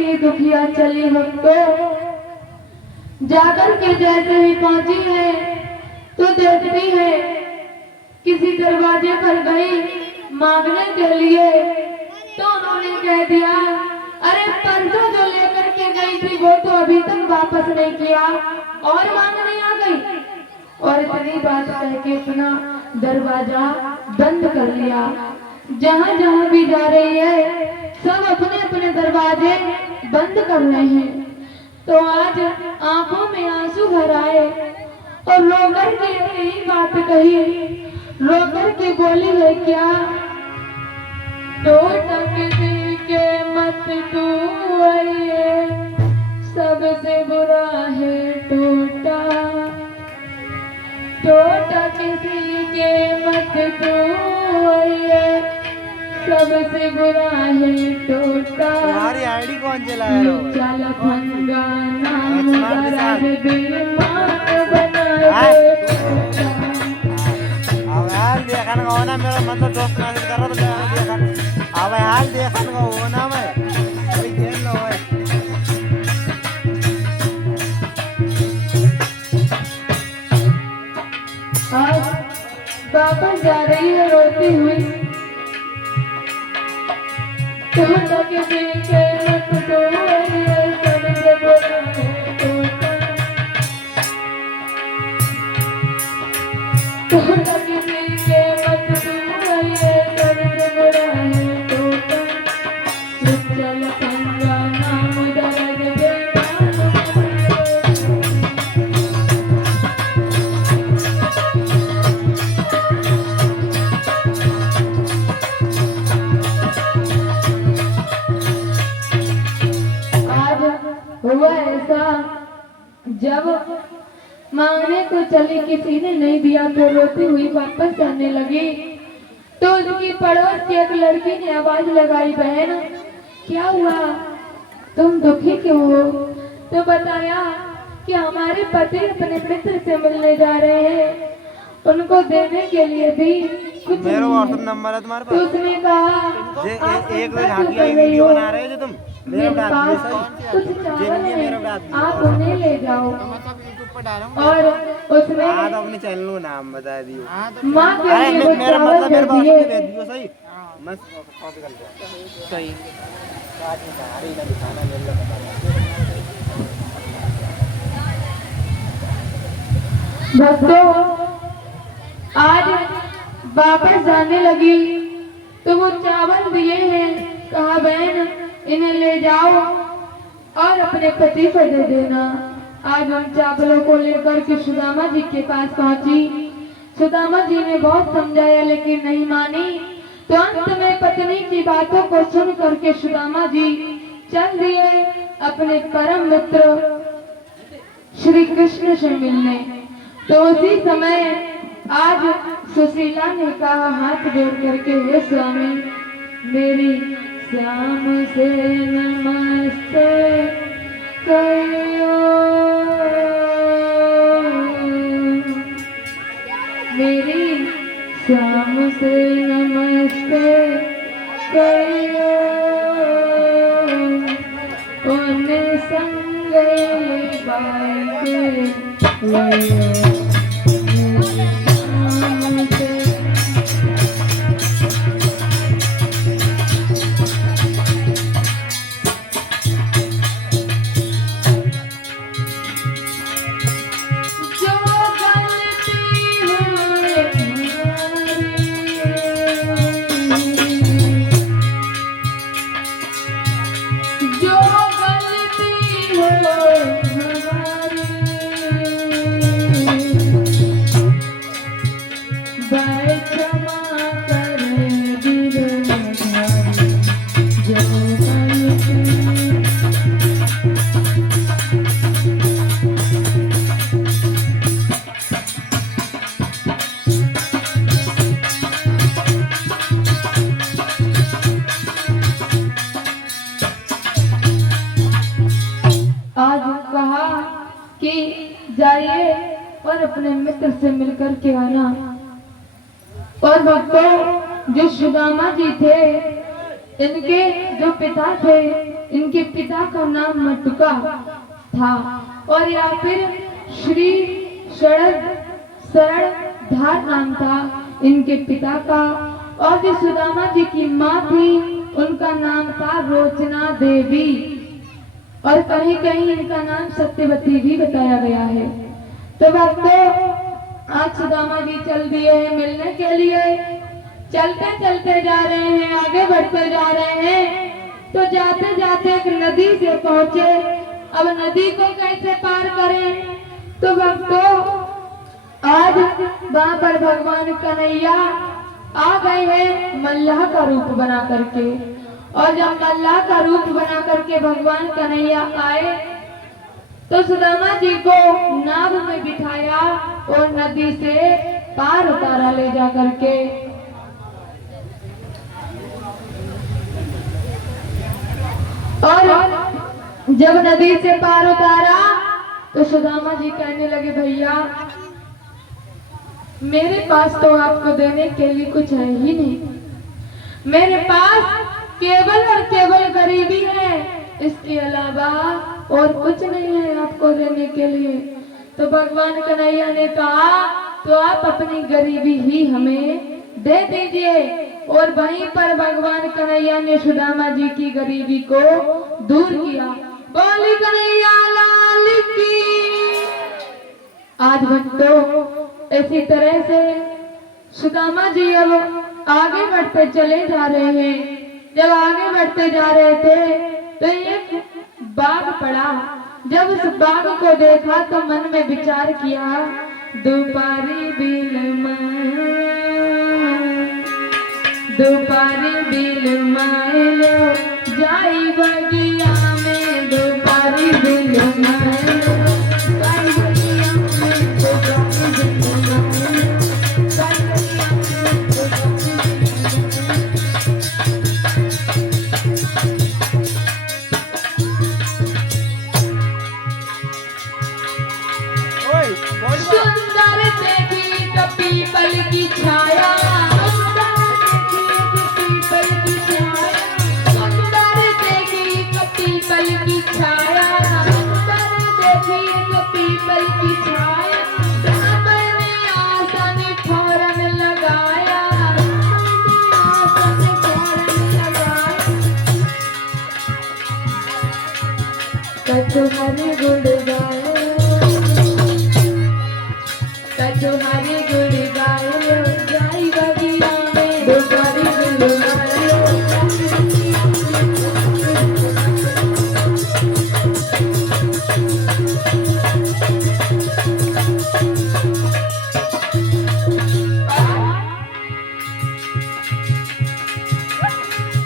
सी दुखिया चली भक्तों, जाकर के जैसे ही पहुंची है तो देखती है किसी दरवाजे पर गई मांगने के लिए, तो उन्होंने कह दिया अरे परसों जो लेकर के गई थी वो तो अभी तक वापस नहीं किया और मांगने आ गई। और इतनी बात कह के अपना दरवाजा बंद कर लिया। जहां जहां भी जा रही है सब अपने अपने दरवाजे बंद कर रहे हैं। तो आज आंखों में आंसू भर आए और रोकर के यही बात कही, रोकर के बोली है क्या, टोट किसी के मत तू आइए, सबसे बुरा है टोटा, टोटा किसी के मत तू आइए, सबसे बुरा है टोटा। तुम्हारी आईडी कौन चलाया रो? चल फंगा नाम दर्द दिल मान बना दे। अब यार देखन का होना मेरा मन तो दोस्त मैसेज कर रहा था देखन। अब यार देखन का होना मैं कोई देख लो है। आज वापस जा रही है रोती हुई, टोटा किसी के मत तू आइए, सबसे बुरा है टोटा, टोटा किसी के मत तू आइए, सबसे बुरा है टोटा। चल फंगा नाम दर्द दिल मान हुआ ऐसा, जब मांगने को चली किसी ने नहीं दिया तो रोती हुई वापस जाने लगी, तो उसकी पड़ोस की एक लड़की ने आवाज लगाई, बहन क्या हुआ, तुम दुखी क्यों हो? तो बताया कि हमारे पति अपने मित्र से मिलने जा रहे हैं, उनको देने के लिए भी कुछ मेरा व्हाट्सएप नंबर है तुम्हारे पास? तो उसने कहा एक रोज हाँकिया वीडियो बना रहे हो जो तुम मेरे पास कुछ चावल है, आप उन्हें ले जाओ। और उसने हाँ तो अपने चैनल को नाम बता दियो। माँ के लिए वो मेरा चावल मतलब मेरे दे पास दिए। दे दियो सही। मैं कॉपी कर लिया सही। भक्तों आज वापस जाने लगी तो वो चावल दिए हैं, कहा बहन इन्हें ले जाओ और अपने पति को दे देना। आज उन चावलों को लेकर के सुदामा जी के पास पहुंची। सुदामा जी ने बहुत समझाया लेकिन नहीं मानी, तो अंत में पत्नी की बातों को सुन करके सुदामा जी चल दिए अपने परम मित्र श्री कृष्ण से मिलने। तो उसी समय आज सुशीला ने कहा हाथ जोड़ करके, हे स्वामी मेरी श्याम से नमस्ते कहियो, मेरी श्याम से नमस्ते कहियो, उन्हें संग बाई के जाइए और अपने मित्र से मिलकर के आना। और भक्तों जो सुदामा जी थे, इनके जो पिता थे इनके पिता का नाम मटुका था और या फिर श्री शरद धार नाम था इनके पिता का। और जो सुदामा जी की माँ थी उनका नाम था रोचना देवी और कहीं कहीं इनका नाम सत्यवती भी बताया गया है। तो भक्तों आज सुदामा जी चल दिए हैं मिलने के लिए। चलते चलते जा रहे हैं, आगे बढ़ते जा रहे हैं। तो जाते जाते एक नदी से पहुंचे। अब नदी को कैसे पार करें? तो भक्तों आज वहां पर भगवान कन्हैया आ गए हैं मल्लाह का रूप बना करके। और जब मल्लाह का रूप बना करके भगवान कन्हैया आए तो सुदामा जी को नाव में बिठाया और नदी से पार उतारा ले जा करके। और जब नदी से पार उतारा तो सुदामा जी कहने लगे भैया मेरे पास तो आपको देने के लिए कुछ है ही नहीं। मेरे पास केवल और केवल गरीबी है, इसके अलावा और कुछ नहीं है आपको देने के लिए। तो भगवान कन्हैया ने कहा तो आप अपनी गरीबी ही हमें दे दीजिए। और वहीं पर भगवान कन्हैया ने सुदामा जी की गरीबी को दूर किया। बोली कन्हैया लाल की। आज भक्तों इसी तरह से सुदामा जी अब आगे बढ़ते चले जा रहे हैं। जब आगे बढ़ते जा रहे थे तो एक बाघ पड़ा। जब उस बाघ को देखा तो मन में विचार किया दोपारी बिल मायलो जाई बगिया में, दोपारी बिल मायलो जाई बगिया में, दोपारी बिल मायलो जाई बगिया में, सुंदर देखी तो पीपल की छाया, सुंदर देखी तो पीपल की छाया, सुंदर देखी तो पीपल की छाया। मैंने आसन फौरन लगाया, आसन फौरन लगाया। तुम्हारे गुड़ गाए, तुम्हारे गुड़ गाए जाई बगिया में, दोपारी बिल मायलो।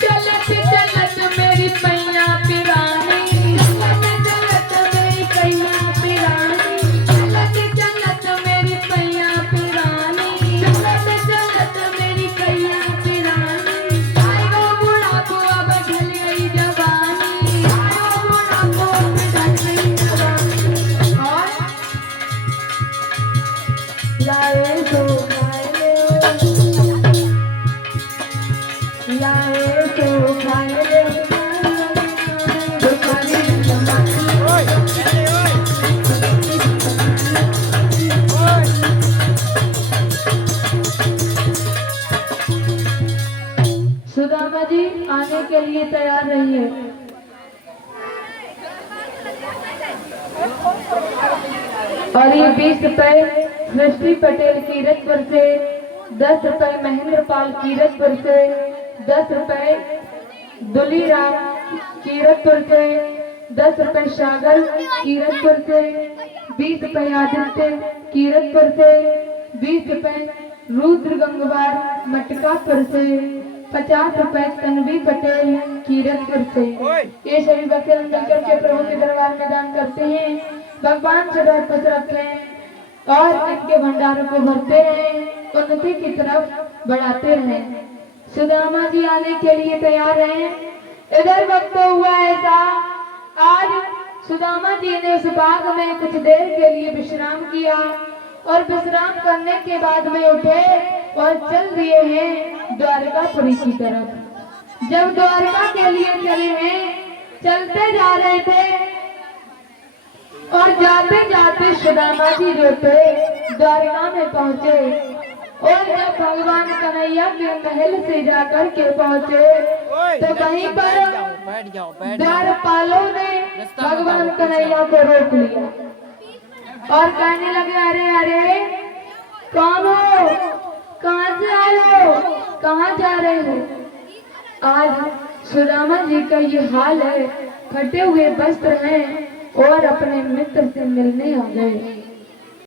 चलत चलत मेरी पैया पिरानी, चलत चलत मेरी पैया पिरानी, चलत चलत मेरी पैया पिरानी, चलत चलत मेरी पैया पिरानी। आयो बुढ़ापो अब ढल गई जवानी, आयो बुढ़ापो अब ढल गई जवानी। और लाए तो खाए, लाए तो खाए, दोपारी बिल मायलो। सुदामा जी आने के लिए तैयार रहिए। और ये 20 रुपए सृष्टि पटेल कीरतपुर से, 10 रुपए महेंद्र पाल कीरतपुर से, 10 रुपए दुलीराम कीरतपुर से, 10 रुपए सागर कीरतपुर से, 20 रुपए आदित्य कीरतपुर से, 20 रुपए रुद्र गंगवार मटकापुर से, 50 रुपए तन्वी पटेल कीरतपुर से। ये सभी भक्त मिलकर के प्रभु के दरबार में दान करते हैं। भगवान से दर खुश रखें और इनके भंडारों को भरते रहें, उन्नति की तरफ बढ़ाते रहें। सुदामा जी आने के लिए तैयार हैं। इधर वक्त हुआ ऐसा, आज सुदामा जी ने उस बाग में कुछ देर के लिए विश्राम किया और विश्राम करने के बाद में उठे और चल दिए हैं द्वारकापुरी की तरफ। जब द्वारका के लिए चले हैं, चलते जा रहे थे और जाते जाते सुदामा जी जो थे द्वारका में पहुंचे। और जब भगवान कन्हैया के महल से जाकर के पहुंचे तो वहीं पर द्वारपालों ने भगवान कन्हैया को रोक लिया और कहने लगे, अरे अरे कौन हो, कहाँ से आए हो, कहाँ जा रहे हो। आज सुदामा जी का ये हाल है, फटे हुए वस्त्र हैं और अपने मित्र से मिलने आ गए।